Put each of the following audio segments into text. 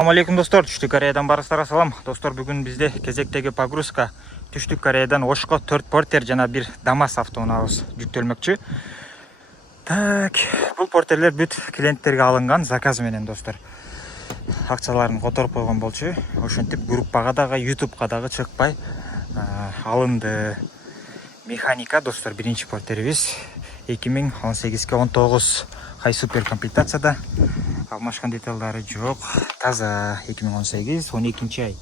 Assalamu алейкум достор, Түштүк Кореядан барыңыздарга салам. Достор, бүгүн бизде кезектеги погрузка Түштүк Кореядан Ошко 4 портер жана 1 ДАМАЗ автоунаабыз жүктөлмөкчү. Так, бул портерлер бүт клиенттерге алынган заказ менен достор. Акчаларын которуп койгон болчу. Ошентип группага дагы, YouTubeга дагы чыкпай алынды. Механика достор, биринчи портерибиз 2018-19 хай супер комплектацияда. Алмашкан деталдары жок, таза. 2018 12 ай.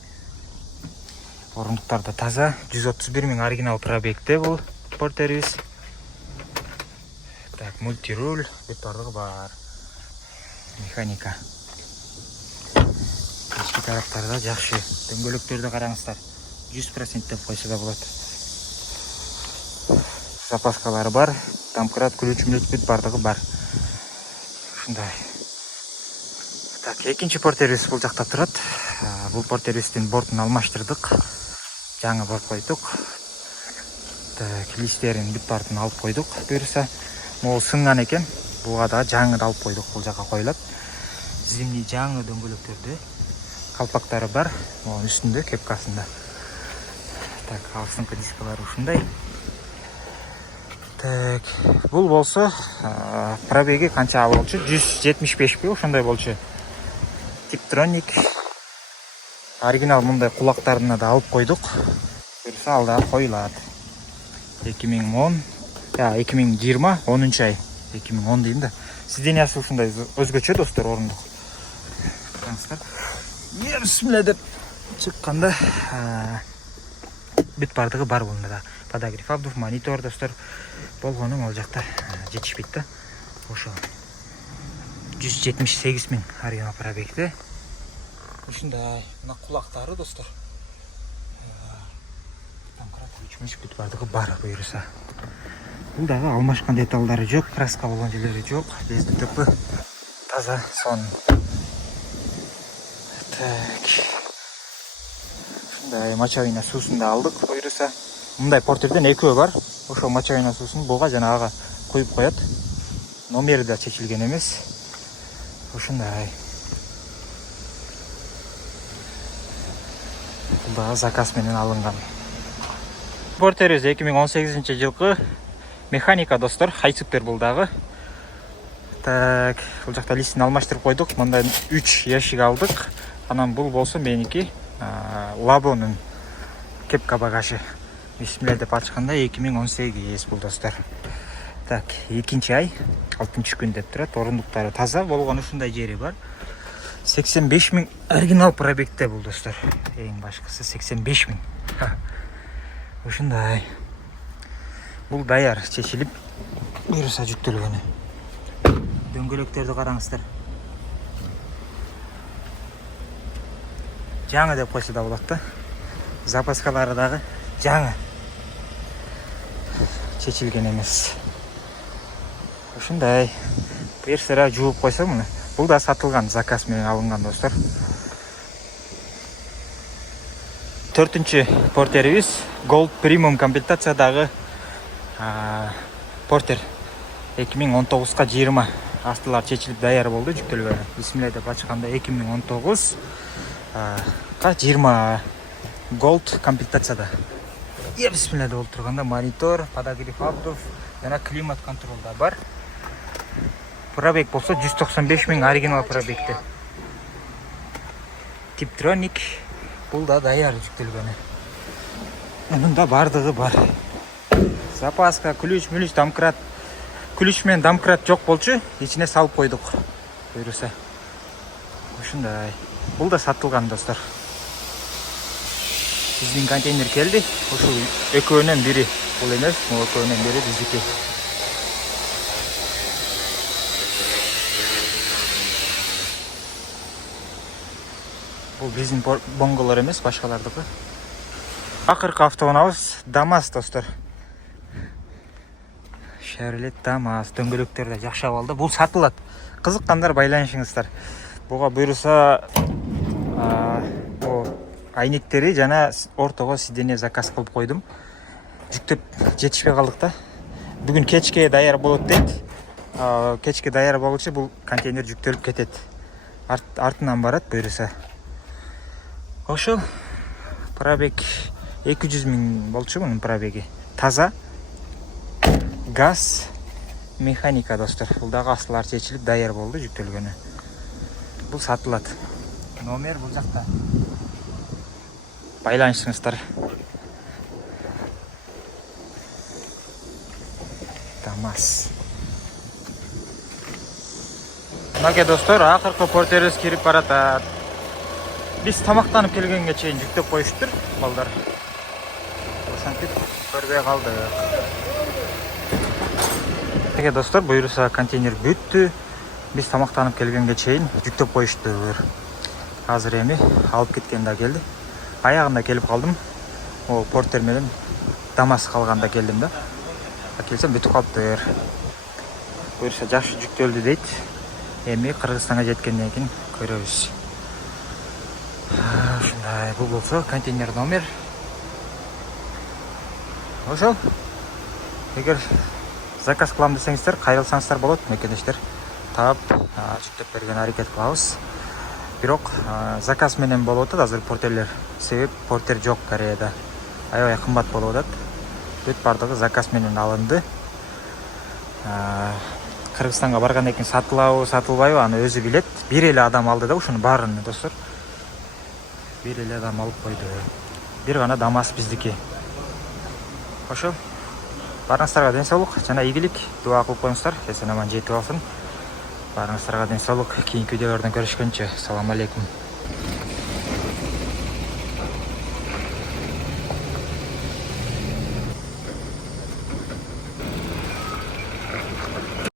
Орундуктар да таза. 131 000 оригинал пробегте бул портерибиз. Так, мультируль, бүт бардыгы бар. Механика. Ички тараптары да жакшы. Дөңгөлөктөрдү караңыздар. 100% деп койсо да болот. Запаскалары бар, домкрат, ключ бүт бардыгы бар. Ушундай. Так, экинчи портерибиз бул жакта турат. Бул портерибиздин бортун алмаштырдык. Жаңы болуп койдук. Так, листерин бүт бардын алып койдук. Буюрса, могу сынган экен. Буга да жаңы да алып койдук, бул жака коюлат. Зимний жаңы дөңгөлөктөрдү. Калпактары бар, могу үстүндө, кепкасында. Так, алсыңкы дискалары ушундай. Так, бул болсо пробеги канча болчу? 175 бе, ошондой болчу. Типтроник. Оригинал мындай кулактарына да алып койдук. Буюрса ал да коюлат. 2010, 2020, 10 ай. 2010 дейм да. Сидениясы ушундай өзгөчө достор, орундук. Караңыздар. Бисмилля деп чыкканда бүт бардыгы бар бунда да. Подогрев абдув, монитор достор болгону ал жакта жетишпейт да. Ошо 178 000 оригинал пробегте. Ушундай мына кулактары достор. Домкрат, ключ бүт бардыгы бар буюрса. Бул дагы алмашкан деталдары жок, краска болгон жерлери жок. ДСТП таза сон. Так. Ушундай мочалина суусун да алдык буюрса. Мындай портерден экөө бар. Ошо мочалина суусун буга жана ага коюп коет. Номери да чечилген эмес. Ушундай. Бул дагы заказ менен алынган. Портерибиз 2018-жылкы механика достор, хай супер бул дагы. Так, бул жакта листин алмаштырып койдук. Мындай 3 ящик алдык. Анан бул болсо меники Лабонун кепка багажы. Бисмилля деп ачканда 2018 бул достор. Так, 2 ай, 6 күн деп турат. Орундуктары таза болгон ушундай жери бар. 85 000 оригинал пробегте бул достор. Эң башкысы 85 000. Ушундай. Бул даяр чечилип, буюрса жүктөлгөнү. Дөңгөлөктөрдү караңыздар. Жаңы деп койсо да болот да. Запаскалары дагы жаңы. Чечилген эмес. Ушундай. Буюрса жууп койсо муну. Бул да сатылган, заказ менен алынган достор. 4-чү портерибиз Gold Premium комплектациядагы портер 2019-20 астылар чечилип даяр болду, жүктөлгөнү. Бисмилля деп ачканда 2019-20 Gold комплектацияда. Бисмилля деп олтурганда монитор, подогрев абдув жана климат контрол да бар. Пробег болсо 195 000 оригинал пробегте. Типтроник бул да даяр жүктөлгөнү. Мунда бардыгы бар. Запаска, ключ, домкрат. Ключ менен домкрат жок болчу, ичине салып койдук. Буюрса. Ушундай. Бул да сатылган достор. Биздин контейнер келди. Ушул экөөнөн бири. Бул эмес, могу экөөнөн бири биздики. Бул биздин бонголор эмес, башкалардыкы. Акыркы автоунаабыз ДАМАЗ достор. Chevrolet ДАМАЗ. Дөңгөлөктөр да жакшы абалда. Бул сатылат. Кызыккандар байланышыңыздар. Буга буюрса айнектери жана ортого сиденье заказ кылып койдум. Жүктөп жетишпей калдык да. Бүгүн кечке даяр болот дейт. Кечке даяр болчу бул контейнер жүктөлүп кетет. Артынан барат буюрса. Ошол пробег 200 000 болчу мунун пробеги. Таза газ механика достор. Бул дагы астылар чечилип даяр болду жүктөлгөнү. Бул сатылат. Номер бул жакта. Байланышыңыздар. КамАЗ. Мынакей достор, акыркы портерибиз кирип баратат. Биз тамактанып келгенге чейин жүктөп коюштур балдар. Ошентип көрбөй калдык. Мынакей достор, буюрса контейнер бүттү. Биз тамактанып келгенге чейин жүктөп коюштур. Азыр эми алып кеткен да келди. Аягында келип калдым. О, портер менен ДАМАЗ калганда келдим да. Келсем бүтүп калыптыр. Буюрса жакшы жүктөлдү дейт. Эми Кыргызстанга жеткенден кийин көрөбүз. Ушундай, бул болсо контейнер номер. Ошол. Эгер заказ кылам десеңиздер, кайрылсаңыздар болот, мекендештер. Таап, жүктөп берген аракет кылабыз. Бирок заказ менен болуп атат азыр портерлер. Себеп портер жок Кореяда. Аябай кымбат болуп атат. Бүт бардыгы заказ менен алынды. Кыргызстанга баргандан кийин сатылабы, сатылбайбы, аны өзү билет. Бир эле адам алды да ушуну баарын, достор. Бир эле адам алып койду. Бир гана ДАМАЗ биздики. Ошо. Баарыңыздарга ден соолук жана ийгилик, дуа кылып коюңуздар. Эсен аман жетип алсын. Баарыңыздарга ден соолук. Кийинки видеолордон көрүшкөнчө. Салам алейкум.